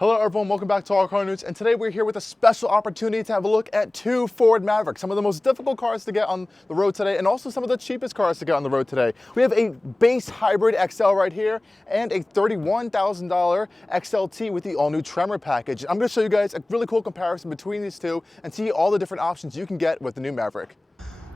Hello everyone, welcome back to Allcarnews, and today we're here with a special opportunity to have a look at two Ford Mavericks, some of the most difficult cars to get on the road today, and also some of the cheapest cars to get on the road today. We have a base hybrid XL right here, and a $31,000 XLT with the all-new Tremor package. I'm going to show you guys a really cool comparison between these two and see all the different options you can get with the new Maverick.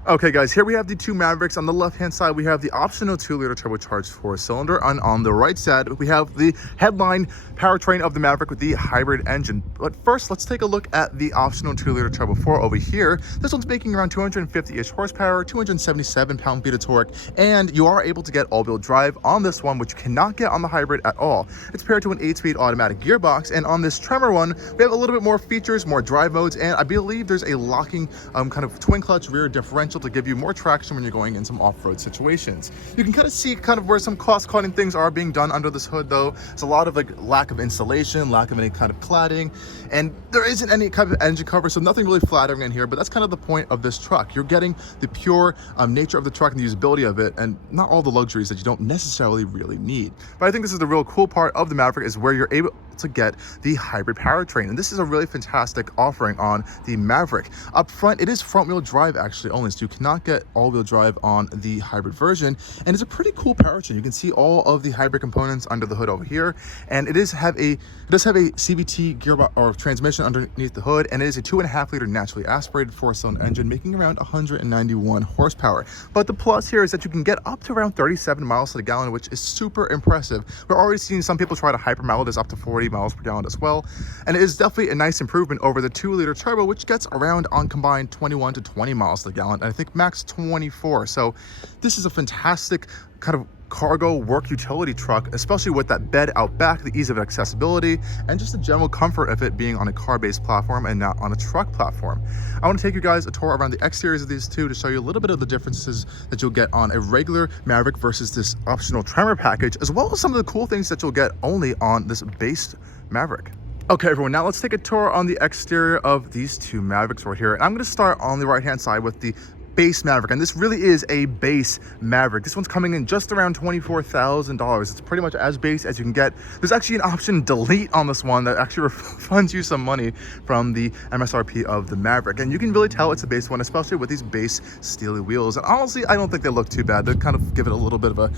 Okay guys, here we have the two Mavericks. On the left-hand side, we have the optional 2-liter turbocharged 4-cylinder, and on the right side, we have the headline powertrain of the Maverick with the hybrid engine. But first, let's take a look at the optional 2-liter Turbo 4 over here. This one's making around 250-ish horsepower, 277 pound-feet of torque, and you are able to get all-wheel drive on this one, which you cannot get on the hybrid at all. It's paired to an 8-speed automatic gearbox, and on this Tremor one, we have a little bit more features, more drive modes, and I believe there's a locking kind of twin-clutch rear differential to give you more traction when you're going in some off-road situations. You can kind of see where some cost-cutting things are being done under this hood though. There's a lot of lack of insulation, lack of any kind of cladding, and there isn't any kind of engine cover, so nothing really flattering in here, but that's kind of the point of this truck. You're getting the pure nature of the truck and the usability of it, and not all the luxuries that you don't necessarily really need. But I think this is the real cool part of the Maverick, is where you're able to get the hybrid powertrain, and this is a really fantastic offering on the Maverick. Up front, it is front-wheel drive actually only, so you cannot get all-wheel drive on the hybrid version, and it's a pretty cool powertrain. You can see all of the hybrid components under the hood over here, and it does have a CVT gearbox or transmission underneath the hood, and it is a 2.5-liter naturally aspirated 4-cylinder engine making around 191 horsepower. But the plus here is that you can get up to around 37 miles to the gallon, which is super impressive. We're already seeing some people try to hypermile this up to 40 miles per gallon as well, and it is definitely a nice improvement over the 2-liter turbo, which gets around on combined 21 to 20 miles to the gallon, and I think max 24. So this is a fantastic kind of cargo work utility truck, especially with that bed out back, the ease of accessibility, and just the general comfort of it being on a car-based platform and not on a truck platform. I want to take you guys a tour around the exteriors of these two to show you a little bit of the differences that you'll get on a regular Maverick versus this optional Tremor package, as well as some of the cool things that you'll get only on this base Maverick. Okay everyone, now let's take a tour on the exterior of these two Mavericks right here. And I'm going to start on the right hand side with the base Maverick, and this really is a base Maverick. This one's coming in just around $24,000. It's pretty much as base as you can get. There's actually an option delete on this one that actually refunds you some money from the MSRP of the Maverick, and you can really tell it's a base one, especially with these base steely wheels. And honestly, I don't think they look too bad. They kind of give it a little bit of a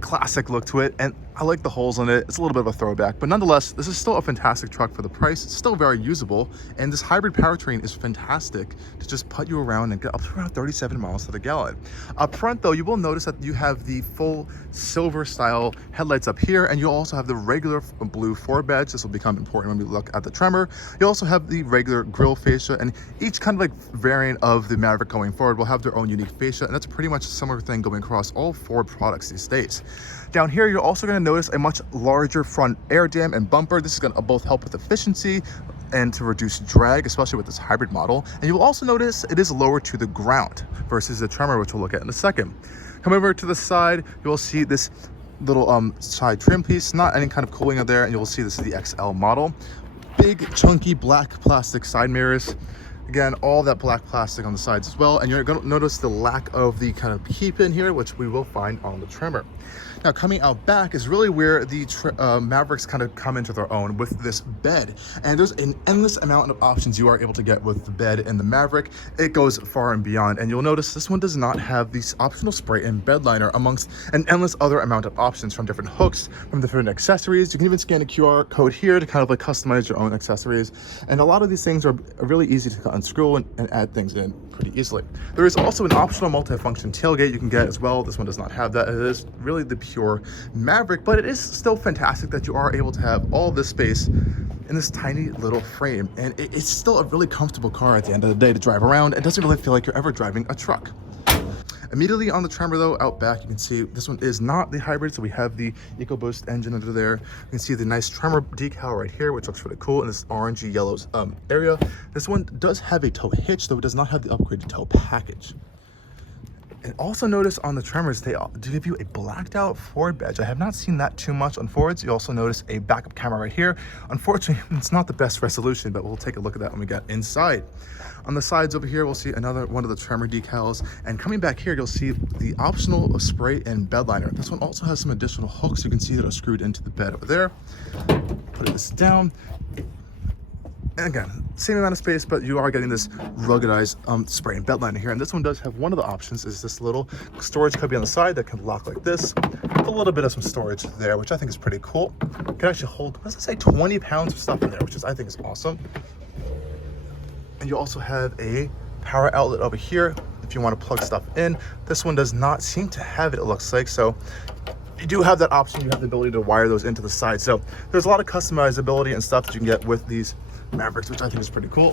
classic look to it, and I like the holes in it. It's a little bit of a throwback, but nonetheless, this is still a fantastic truck for the price. It's still very usable, and this hybrid powertrain is fantastic to just put you around and get up to around 37 miles to the gallon. Up front though, you will notice that you have the full silver style headlights up here, and you also have the regular blue Ford badge. This will become important when we look at the Tremor. You also have the regular grille fascia, and each kind of variant of the Maverick going forward will have their own unique fascia, and that's pretty much a similar thing going across all Ford products these days. Down here, you're also going to notice a much larger front air dam and bumper. This is going to both help with efficiency and to reduce drag, especially with this hybrid model. And you'll also notice it is lower to the ground versus the Tremor, which we'll look at in a second. Come over to the side, you'll see this little side trim piece, not any kind of cooling in there, and you'll see this is the XL model. Big, chunky black plastic side mirrors. Again, all that black plastic on the sides as well, and you're going to notice the lack of the kind of key pin here, which we will find on the Tremor. Now, coming out back is really where the Mavericks kind of come into their own with this bed, and there's an endless amount of options you are able to get with the bed in the Maverick. It goes far and beyond, and you'll notice this one does not have these optional spray and bed liner amongst an endless other amount of options, from different hooks, from different accessories. You can even scan a QR code here to kind of customize your own accessories, and a lot of these things are really easy to unscrew and add things in pretty easily. There is also an optional multifunction tailgate you can get as well. This one does not have that. It is really the pure Maverick, but it is still fantastic that you are able to have all this space in this tiny little frame, and it's still a really comfortable car at the end of the day to drive around. It doesn't really feel like you're ever driving a truck. Immediately on the Tremor though, out back, you can see this one is not the hybrid, so we have the EcoBoost engine under there. You can see the nice Tremor decal right here, which looks really cool in this orangey yellow area. This one does have a tow hitch, though it does not have the upgraded tow package. And also notice on the Tremors, they do give you a blacked out Ford badge. I have not seen that too much on Fords. You also notice a backup camera right here. Unfortunately, it's not the best resolution, but we'll take a look at that when we get inside. On the sides over here, we'll see another one of the Tremor decals. And coming back here, you'll see the optional spray and bed liner. This one also has some additional hooks you can see that are screwed into the bed over there. putting this down. And again, same amount of space, but you are getting this ruggedized spray and belt liner here. And this one does have one of the options is this little storage cubby on the side that can lock like this. With a little bit of some storage there, which I think is pretty cool. It can actually hold, what does it say, 20 pounds of stuff in there, which I think is awesome. And you also have a power outlet over here if you want to plug stuff in. This one does not seem to have it looks like. So you do have that option. You have the ability to wire those into the side. So there's a lot of customizability and stuff that you can get with these Mavericks, which I think is pretty cool.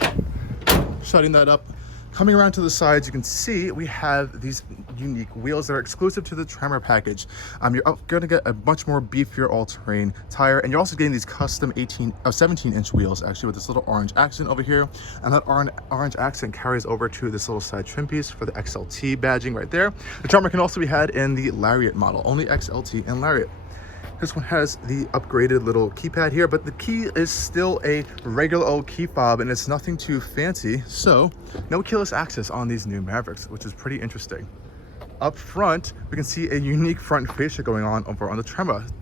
Shutting that up. Coming around to the sides, you can see we have these unique wheels that are exclusive to the Tremor package. You're going to get a much more beefier all-terrain tire, and you're also getting these custom 17-inch wheels, actually, with this little orange accent over here. And that orange accent carries over to this little side trim piece for the XLT badging right there. The Tremor can also be had in the Lariat model, only XLT and Lariat. This one has the upgraded little keypad here, but the key is still a regular old key fob, and it's nothing too fancy. So no keyless access on these new Mavericks, which is pretty interesting. Up front, we can see a unique front fascia going on over on the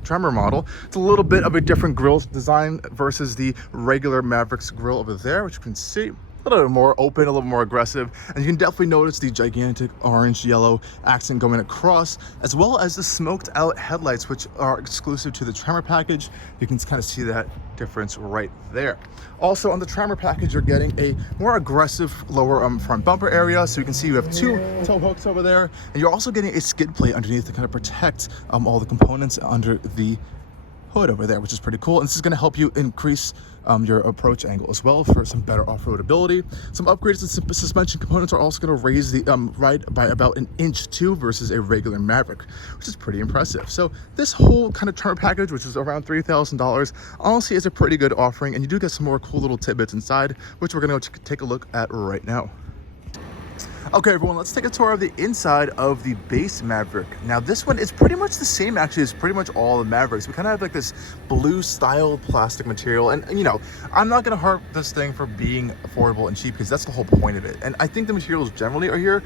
Tremor model. It's a little bit of a different grille design versus the regular Mavericks grille over there, which you can see. A little bit more open, a little more aggressive, and you can definitely notice the gigantic orange-yellow accent going across, as well as the smoked-out headlights, which are exclusive to the Tremor package. You can kind of see that difference right there. Also, on the Tremor package, you're getting a more aggressive lower front bumper area, so you can see you have two tow hooks over there, and you're also getting a skid plate underneath to kind of protect all the components under the hood over there, which is pretty cool. And this is going to help you increase your approach angle as well for some better off-road ability. Some upgrades and suspension components are also going to raise the ride by about 1 inch too versus a regular Maverick, which is pretty impressive. So this whole kind of Tremor package, which is around $3,000, honestly is a pretty good offering, and you do get some more cool little tidbits inside, which we're going to go take a look at right now. Okay, everyone, let's take a tour of the inside of the base Maverick. Now, this one is pretty much the same, actually, as pretty much all the Mavericks. We kind of have like this blue style plastic material. And, you know, I'm not going to harp this thing for being affordable and cheap, because that's the whole point of it. And I think the materials generally are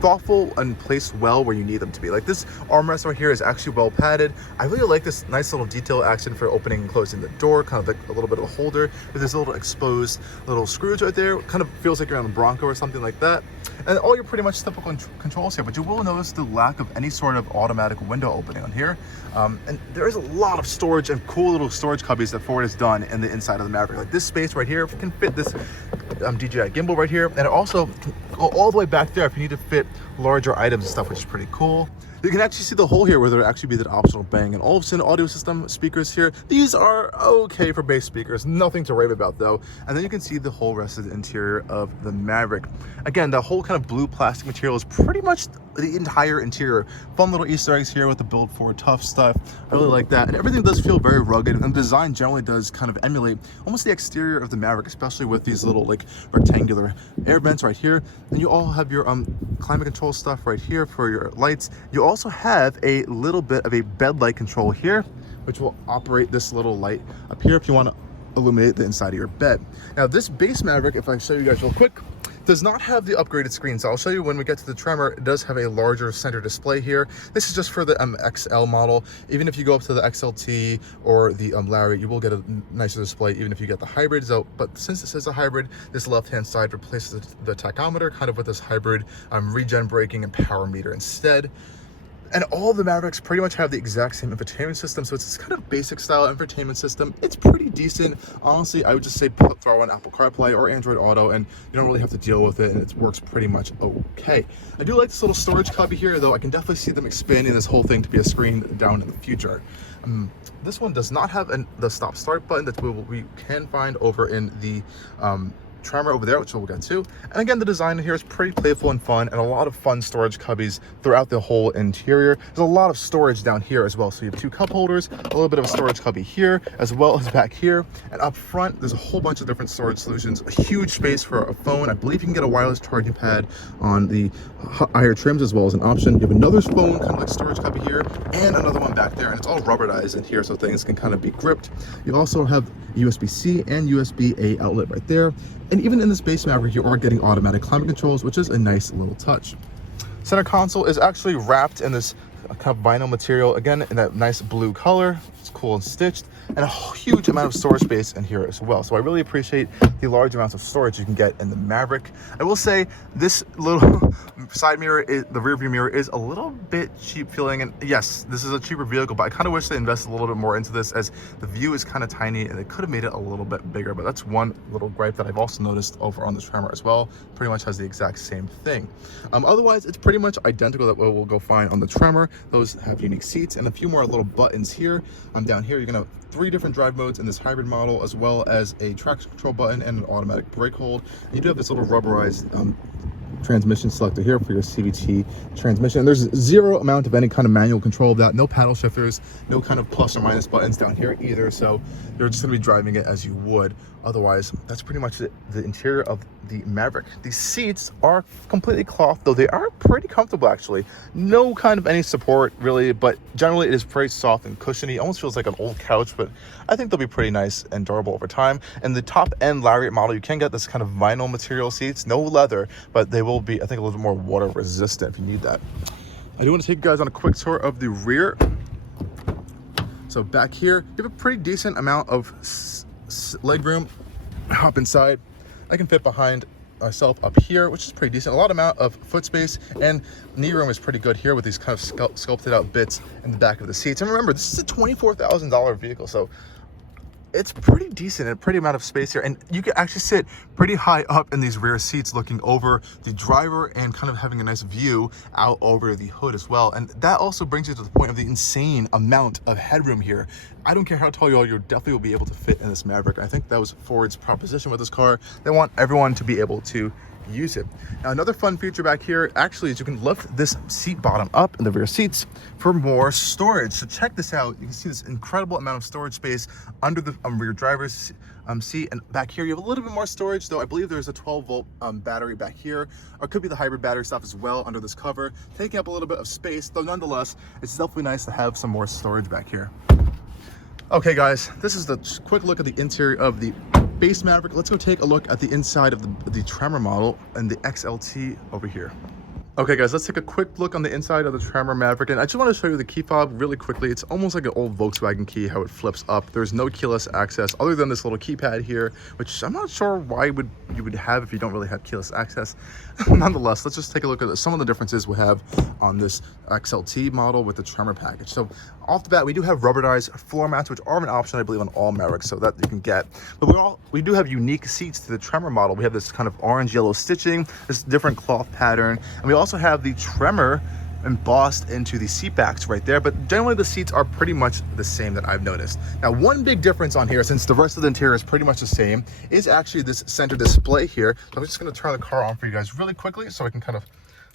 thoughtful and placed well where you need them to be. Like this armrest right here is actually well padded. I really like this nice little detail action for opening and closing the door, kind of like a little bit of a holder with this little exposed little screws right there. Kind of feels like you're on a Bronco or something like that. And all your pretty much typical controls here, but you will notice the lack of any sort of automatic window opening on here. And there is a lot of storage and cool little storage cubbies that Ford has done in the inside of the Maverick. Like this space right here can fit this DJI gimbal right here, and it also can go all the way back there if you need to fit larger items and stuff, which is pretty cool. You can actually see the hole here where there actually be the optional Bang & Olufsen audio system speakers here. These are okay for bass speakers, nothing to rave about though. And then you can see the whole rest of the interior of the Maverick. Again, the whole kind of blue plastic material is pretty much the entire interior. Fun little Easter eggs here with the Build Ford Tough stuff. I really like that. And everything does feel very rugged, and the design generally does kind of emulate almost the exterior of the Maverick, especially with these little like rectangular air vents right here. And you all have your climate control stuff right here for your lights. You also have a little bit of a bed light control here, which will operate this little light up here if you want to illuminate the inside of your bed. Now this base Maverick, if I show you guys real quick, does not have the upgraded screen. So I'll show you when we get to the Tremor. It does have a larger center display here. This is just for the XL model. Even if you go up to the XLT or the Lariat, you will get a nicer display even if you get the hybrid. So, but since this is a hybrid, this left-hand side replaces the tachometer kind of with this hybrid regen braking and power meter instead. And all the Mavericks pretty much have the exact same infotainment system, so it's this kind of basic style infotainment system. It's pretty decent. Honestly, I would just say throw on Apple CarPlay or Android Auto, and you don't really have to deal with it, and it works pretty much okay. I do like this little storage cubby here, though. I can definitely see them expanding this whole thing to be a screen down in the future. This one does not have the stop-start button that we can find over in the Tremor over there, which we'll get to. And again, the design here is pretty playful and fun, and a lot of fun storage cubbies throughout the whole interior. There's a lot of storage down here as well. So you have two cup holders, a little bit of a storage cubby here, as well as back here. And up front, there's a whole bunch of different storage solutions, a huge space for a phone. I believe you can get a wireless charging pad on the higher trims as well as an option. You have another phone, kind of like storage cubby here, and another one back there, and it's all rubberized in here so things can kind of be gripped. You also have USB-C and USB-A outlet right there. And even in this base Maverick, you are getting automatic climate controls, which is a nice little touch. Center console is actually wrapped in this kind of vinyl material, again, in that nice blue color. It's cool and stitched. and a huge amount of storage space in here as well. So I really appreciate the large amounts of storage you can get in the Maverick. I will say this little side mirror, the rear view mirror, is a little bit cheap feeling. And yes, this is a cheaper vehicle, but I kind of wish they invested a little bit more into this, as the view is kind of tiny and they could have made it a little bit bigger. But that's one little gripe that I've also noticed over on the Tremor as well. Pretty much has the exact same thing. Otherwise, it's pretty much identical that we'll go find on the Tremor. Those have unique seats and a few more little buttons here. Down here, you're gonna have 3 different drive modes in this hybrid model, as well as a traction control button and an automatic brake hold. And you do have this little rubberized transmission selector here for your CVT transmission. And there's zero amount of any kind of manual control of that. No paddle shifters, no kind of plus or minus buttons down here either. So you're just gonna be driving it as you would. Otherwise, that's pretty much the interior of the Maverick. These seats are completely cloth, though they are pretty comfortable actually. No kind of any support really, but generally it is very soft and cushiony. Almost feels like an old couch, but I think they'll be pretty nice and durable over time. And the top end Lariat model, you can get this kind of vinyl material seats, no leather, but they will be, I think, a little bit more water resistant if you need that. I do want to take you guys on a quick tour of the rear. So back here, you have a pretty decent amount of leg room. Hop inside. I can fit behind myself up here, which is pretty decent. A lot amount of foot space, and knee room is pretty good here with these kind of sculpted out bits in the back of the seats. And remember, this is a $24,000 vehicle, so it's pretty decent and a pretty amount of space here. And you can actually sit pretty high up in these rear seats looking over the driver and kind of having a nice view out over the hood as well. And that also brings you to the point of the insane amount of headroom here. I don't care how tall you are, you definitely will be able to fit in this Maverick. I think that was Ford's proposition with this car. They want everyone to be able to use it. Now, another fun feature back here actually is you can lift this seat bottom up in the rear seats for more storage. So check this out. You can see this incredible amount of storage space under the rear driver's seat, and back here you have a little bit more storage, though I believe there's a 12-volt battery back here, or it could be the hybrid battery stuff as well under this cover, taking up a little bit of space, though nonetheless it's definitely nice to have some more storage back here. Okay guys, this is the quick look at the interior of the base Maverick. Let's go take a look at the inside of the Tremor model and the XLT over here. Okay guys, let's take a quick look on the inside of the Tremor Maverick, and I just want to show you the key fob really quickly. It's almost like an old Volkswagen key, how it flips up. There's no keyless access other than this little keypad here, which I'm not sure why you would have if you don't really have keyless access. Nonetheless, let's just take a look at some of the differences we have on this XLT model with the Tremor package. So off the bat, we do have rubberized floor mats, which are an option, I believe, on all Mavericks, so that you can get. But we do have unique seats to the Tremor model. We have this kind of orange-yellow stitching, this different cloth pattern, and we also have the Tremor embossed into the seat backs right there. But generally, the seats are pretty much the same that I've noticed. Now, one big difference on here, since the rest of the interior is pretty much the same, is actually this center display here. So I'm just going to turn the car on for you guys really quickly so I can kind of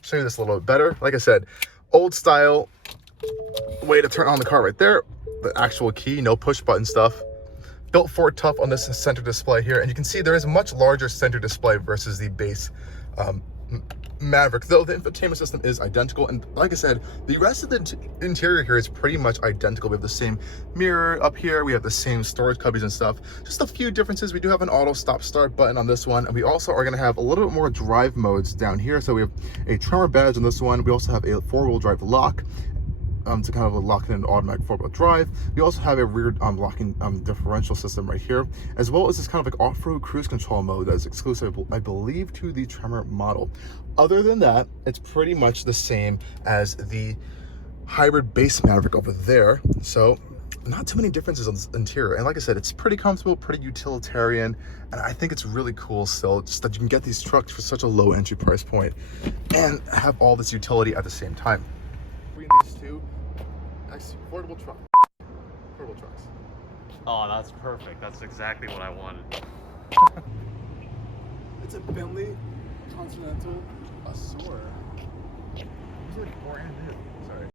show you this a little bit better. Like I said, old style way to turn on the car right there. The actual key, no push button stuff. Built Ford tough on this center display here, and you can see there is a much larger center display versus the base Maverick, though the infotainment system is identical. And like I said, the rest of the interior here is pretty much identical. We have the same mirror up here, we have the same storage cubbies and stuff. Just a few differences. We do have an auto stop start button on this one, and we also are going to have a little bit more drive modes down here. So we have a Tremor badge on this one. We also have a 4-wheel drive lock to kind of lock in an automatic 4-wheel drive. We also have a rear locking differential system right here, as well as this kind of like off-road cruise control mode that is exclusive, I believe, to the Tremor model. Other than that, it's pretty much the same as the hybrid base Maverick over there. So not too many differences on the interior. And like I said, it's pretty comfortable, pretty utilitarian, and I think it's really cool still, just that you can get these trucks for such a low entry price point and have all this utility at the same time. These two portable trucks. Oh, that's perfect. That's exactly what I wanted. It's a Bentley Continental Azure. These are brand new. Sorry.